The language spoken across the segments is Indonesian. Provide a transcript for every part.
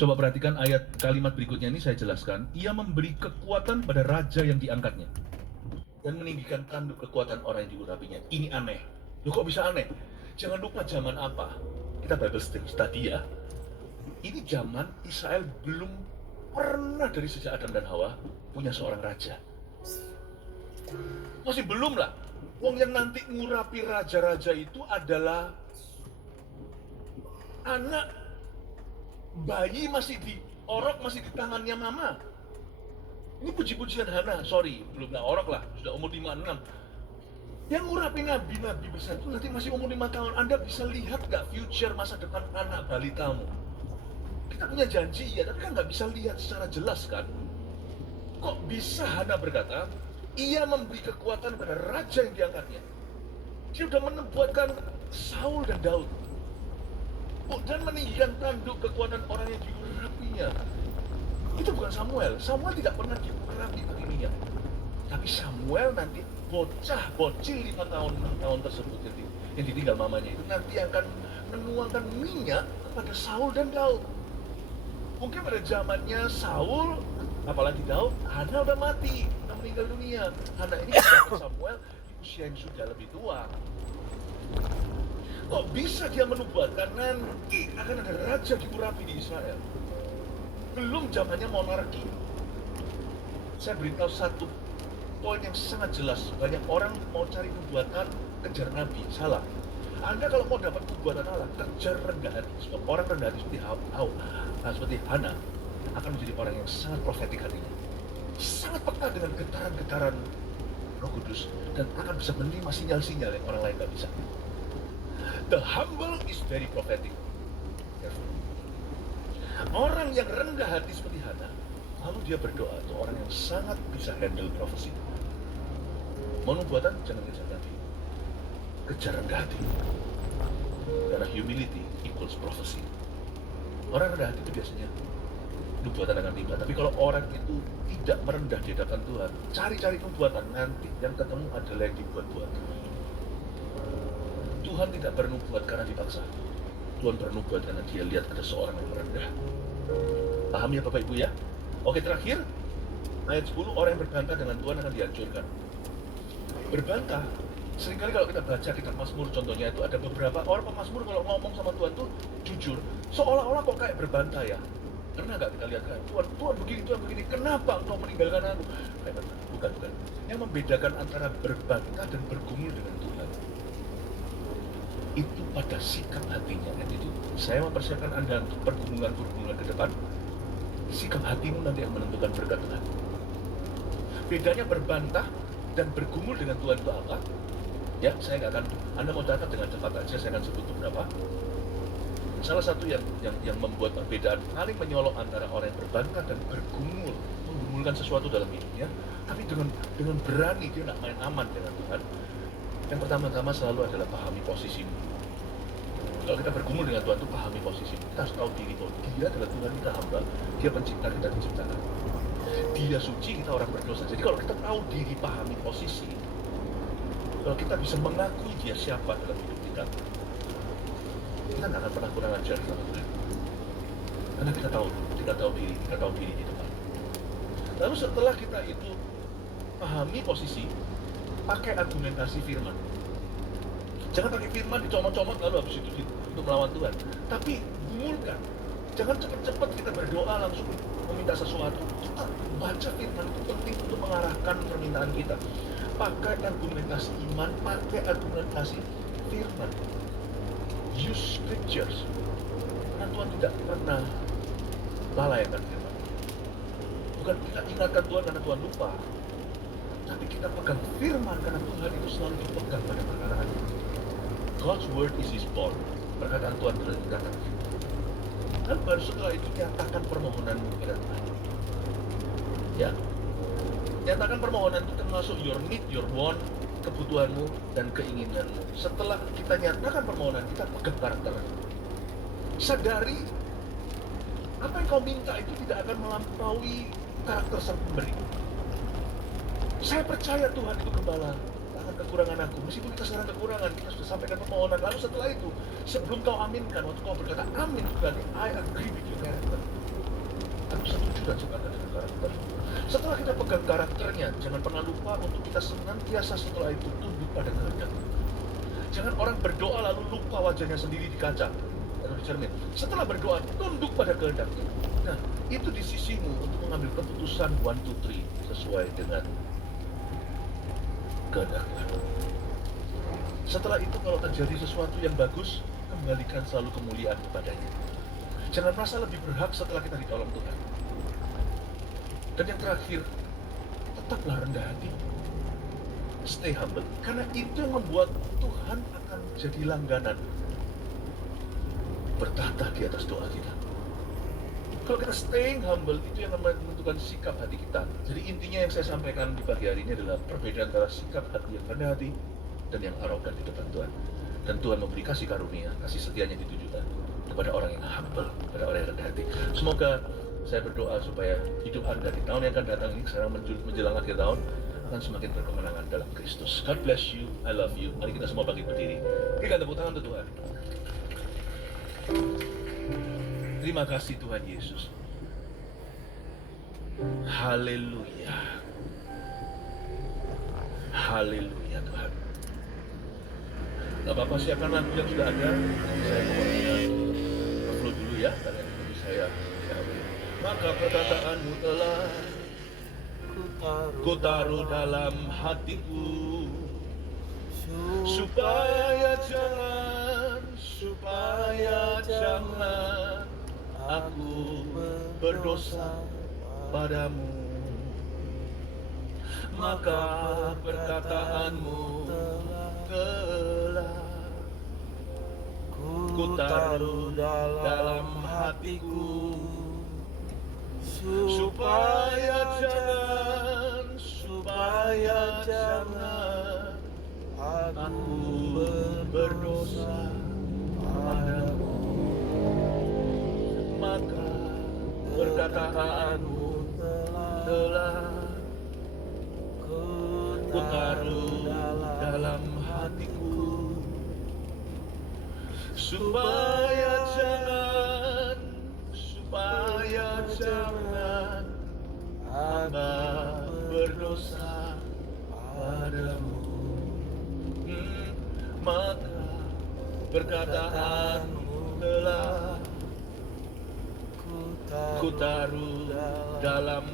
Coba perhatikan ayat kalimat berikutnya ini saya jelaskan. Ia memberi kekuatan pada raja yang diangkatnya dan meninggikan tanduk kekuatan orang yang diurapinya. Ini aneh. Loh kok bisa aneh? Jangan lupa zaman apa? Kita Bible study ya. Ini zaman Israel belum pernah dari sejak Adam dan Hawa punya seorang raja. Masih belum lah. Wong yang nanti ngurapi raja-raja itu adalah anak bayi masih masih di tangannya mama. Ini puji-pujian Hana, sorry, belum lah orok lah, sudah umur 5-6. Yang ngurapi nabi-nabi besar itu nanti masih umur 5 tahun. Anda bisa lihat gak future masa depan anak balitamu? Kita punya janji ya, tapi kan gak bisa lihat secara jelas kan? Kok bisa Hana berkata, ia memberi kekuatan pada raja yang diangkatnya. Dia sudah menubuatkan Saul dan Daud. Dan meninggikan tanduk kekuatan orang yang diurapinya. Itu bukan Samuel. Samuel tidak pernah diurapi begininya. Tapi Samuel nanti bocil 5 tahun, 6 tahun tersebut yang ditinggal mamanya itu nanti akan menuangkan minyak kepada Saul dan Daud. Mungkin pada zamannya Saul, apalagi Daud, Hana udah mati, udah meninggal dunia. Hana ini dapat Samuel di usia yang sudah lebih tua. Kok bisa dia menubuatkan nanti akan ada raja diurapi di Israel? Belum zamannya monarki. Saya beritahu satu poin yang sangat jelas. Banyak orang mau cari nubuatan, kejar nabi. Salah. Anda kalau mau dapat nubuatan Allah, kejar rendah hati. Sebab orang rendah hati seperti Hana akan menjadi orang yang sangat profetik hatinya. Sangat peka dengan getaran-getaran Roh Kudus dan akan bisa menerima sinyal-sinyal yang orang lain tidak bisa. The humble is very prophetic. Orang yang rendah hati seperti Hana, lalu dia berdoa, itu orang yang sangat bisa handle profesi. Mau nubuatan, jangan kejar hati. Kejar rendah hati. Karena humility equals prophecy. Orang rendah hati itu biasanya nubuatan akan tiba. Tapi kalau orang itu tidak merendah di hadapan Tuhan, cari-cari nubuatan, nanti yang ketemu adalah yang dibuat-buat. Tuhan tidak bernubuat karena dipaksa. Tuhan bernubuat karena dia lihat ada seorang yang merendah. Paham ya Bapak Ibu ya? Oke, terakhir ayat 10, orang yang berbantah dengan Tuhan akan dihancurkan. Berbantah, seringkali kalau kita baca kitab Mazmur contohnya itu ada beberapa orang pemazmur kalau ngomong sama Tuhan tuh jujur, seolah-olah kok kayak berbantah ya. Pernah nggak kita lihat kan? Tuhan begini, kenapa engkau meninggalkan aku? Bukan. Yang membedakan antara berbantah dan bergumul dengan Tuhan itu pada sikap hatinya. Dan itu saya mempersiapkan Anda untuk pergumulan ke depan. Sikap hatimu nanti yang menentukan berkat Tuhan. Bedanya berbantah dan bergumul dengan Tuhan itu apa? Ya, saya nggak akan, Anda mau catat dengan cepat aja, saya akan sebut beberapa. Salah satu yang membuat perbedaan paling menyolok antara orang yang berbantah dan bergumul, menggumulkan sesuatu dalam hidupnya, tapi dengan berani dia nggak main aman dengan Tuhan. Yang pertama-tama selalu adalah pahami posisimu. Kalau kita bergumul dengan Tuhan itu pahami posisimu. Kita harus tahu diri bahwa Dia adalah Tuhan kita hamba, Dia pencipta kita diciptakan. Dia suci, kita orang berdosa. Jadi kalau kita tahu diri, pahami posisi, kalau kita bisa mengakui Dia siapa dalam hidup kita nggak akan pernah kurang ajar sama Tuhan. Karena kita tahu diri di depan. Lalu setelah kita itu pahami posisi, pakai argumentasi firman. Jangan pakai firman dicomot-comot lalu habis itu untuk melawan Tuhan. Tapi gumulkan. Jangan cepat-cepat kita berdoa langsung meminta sesuatu. Kita baca firman itu penting untuk mengarahkan permintaan kita. Pakai argumentasi iman, pakai argumentasi firman. Use scriptures. Karena Tuhan tidak pernah lalai akan firman. Bukan kita ingatkan Tuhan karena Tuhan lupa, tapi kita pegang firman karena Tuhan itu selalu dipegang pada perkataan. God's word is His bond. Perkataan Tuhan telah dikatakan. Dan baru setelah itu nyatakan permohonanmu kepada Tuhan. Ya, nyatakan permohonan itu termasuk your need, your want, kebutuhanmu dan keinginanmu. Setelah kita nyatakan permohonan, kita pegang karakter. Sadari apa yang kau minta itu tidak akan melampaui karakter sang pemberi. Saya percaya Tuhan itu gembala akan kekurangan aku. Meskipun kita sekarang kekurangan, kita sudah sampaikan permohonan. Lalu setelah itu, sebelum kau aminkan, waktu kau berkata amin, berarti I agree with your character. dan ciptakan dengan karakter. Setelah kita pegang karakternya, jangan pernah lupa untuk kita senantiasa setelah itu tunduk pada kehendak. Jangan orang berdoa lalu lupa wajahnya sendiri di kaca atau di cermin. Setelah berdoa, tunduk pada kehendaknya. Nah, itu di sisimu untuk mengambil keputusan 1, 2, 3 sesuai dengan kehendaknya. Setelah itu kalau terjadi sesuatu yang bagus, kembalikan selalu kemuliaan kepadanya. Jangan merasa lebih berhak setelah kita ditolong Tuhan. Dan yang terakhir, tetaplah rendah hati. Stay humble. Karena itu yang membuat Tuhan akan jadi langganan bertahta di atas doa kita. Kalau kita staying humble, itu yang menentukan sikap hati kita. Jadi intinya yang saya sampaikan di pagi hari ini adalah perbedaan antara sikap hati yang rendah hati dan yang arogan di depan Tuhan. Dan Tuhan memberi kasih karunia, kasih setianya ditujukan kepada orang yang humble, kepada orang yang rendah hati. Semoga saya berdoa supaya hidup Anda di tahun yang akan datang ini, sekarang menjelang akhir tahun, akan semakin berkemenangan dalam Kristus. God bless you, I love you. Mari kita semua bangkit berdiri. Berikan tepuk tangan untuk Tuhan. Terima kasih Tuhan Yesus. Haleluya. Haleluya Tuhan. Gak apa-apa, siapkan lagu yang sudah ada. Saya mau flow dulu ya, karena itu saya maka perkataanmu telah ku taruh dalam hatiku, supaya jangan aku berdosa padamu. Maka perkataanmu telah ku taruh dalam hatiku, supaya jangan aku berdosa padamu. Maka perkataanmu telah ku taruh dalam hatiku, supaya jangan hamba berdosa padamu. Maka perkataanmu telah ku taruh dalam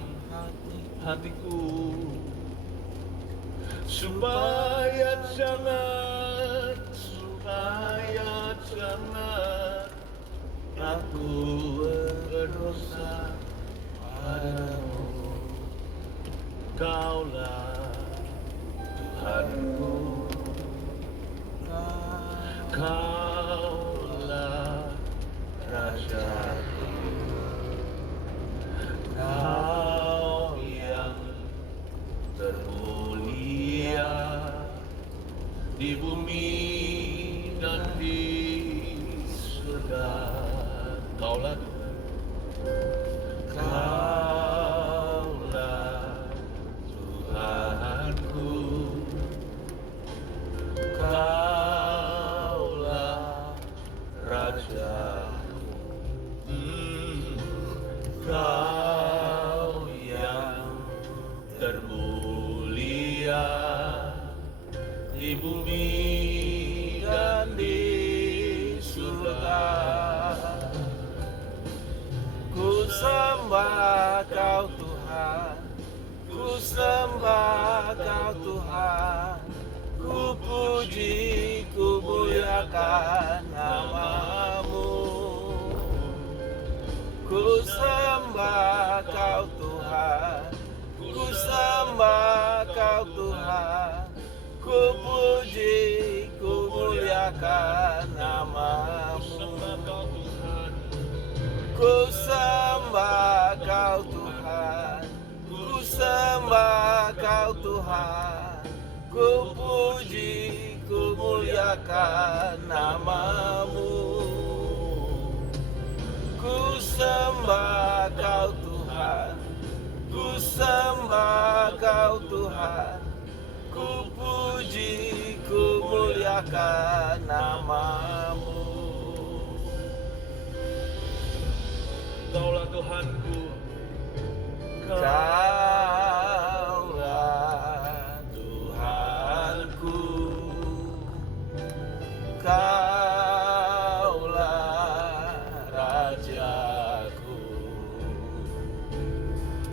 hatiku, supaya jangan aku berdosa padamu. Kaulah Tuhanku, Kaulah Rajaku, Kau yang termulia di bumi dan di surga. Kaulah Tuhan, Kaulah Tuhanku, Kaulah Rajaku, Kau yang termulia di bumi dan di surga. Ku sembah Kau Tuhan, ku sembah Kau Tuhan, ku puji, ku muliakan nama-Mu. Ku sembah Kau Tuhan, ku sembah Kau Tuhan, ku puji, ku muliakan nama-Mu. Ku sembah Kau Tuhan, ku sembah Kau Tuhan, ku puji, ku muliakan nama-Mu. Ku sembah Kau Tuhan, ku sembah Kau Tuhan, ku puji, ku muliakan nama-Mu. Kaulah Tuhanku, Kaulah Tuhanku, Kaulah Rajaku,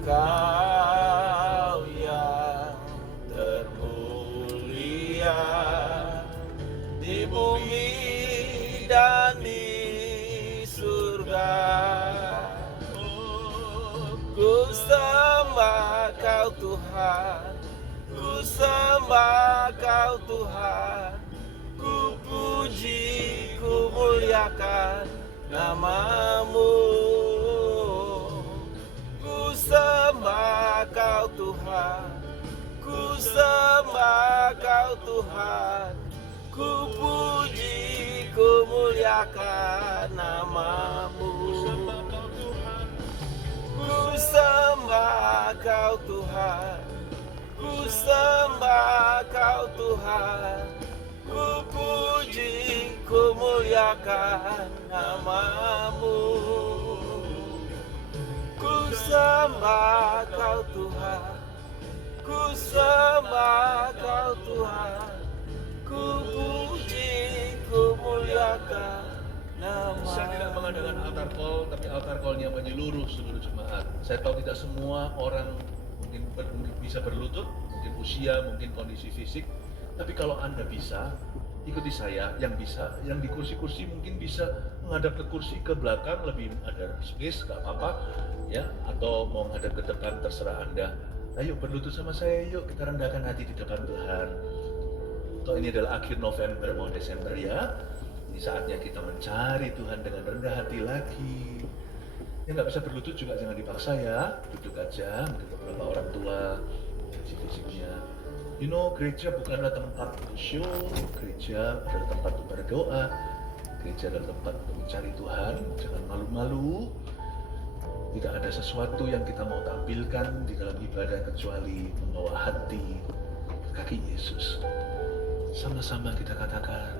Kau yang termulia di bumi dan di surga. Ku sembah Kau Tuhan, ku sembah Kau Tuhan, ku puji, ku muliakan nama-Mu. Ku sembah Kau Tuhan, ku sembah Kau Tuhan, ku puji, ku muliakan nama-Mu. Ku sembah Kau Tuhan, ku sembah Kau Tuhan, ku puji, ku muliakan nama-Mu. Ku sembah Kau Tuhan, ku sembah Kau Tuhan, ku puji, ku muliakan Saya tidak nama-Mu. mengadakan altar call, tapi altar call-nya menyeluruh seluruh jemaat. Saya tahu tidak semua orang mungkin bisa berlutut, mungkin usia, mungkin kondisi fisik. Tapi kalau Anda bisa, ikuti saya. Yang bisa, yang di kursi-kursi mungkin bisa menghadap ke kursi ke belakang, lebih ada space, gak apa-apa, ya. Atau mau menghadap ke depan, terserah Anda. Ayo berlutut sama saya, yuk kita rendahkan hati di depan Tuhan. Toh ini adalah akhir November mau Desember ya. Ini saatnya kita mencari Tuhan dengan rendah hati lagi. Yang nggak bisa berlutut juga jangan dipaksa ya. Duduk aja, mungkin beberapa orang tua, fisiknya. You know, gereja bukanlah tempat untuk show. Gereja adalah tempat untuk berdoa. Gereja adalah tempat untuk mencari Tuhan. Jangan malu-malu. Tidak ada sesuatu yang kita mau tampilkan di dalam ibadah kecuali membawa hati ke kaki Yesus. Sama-sama kita katakan,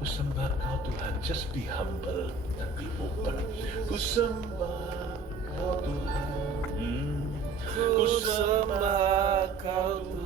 ku sembah Kau Tuhan. Just be humble and be open. Ku sembah Kau Tuhan. Ku sembah Kau Tuhan.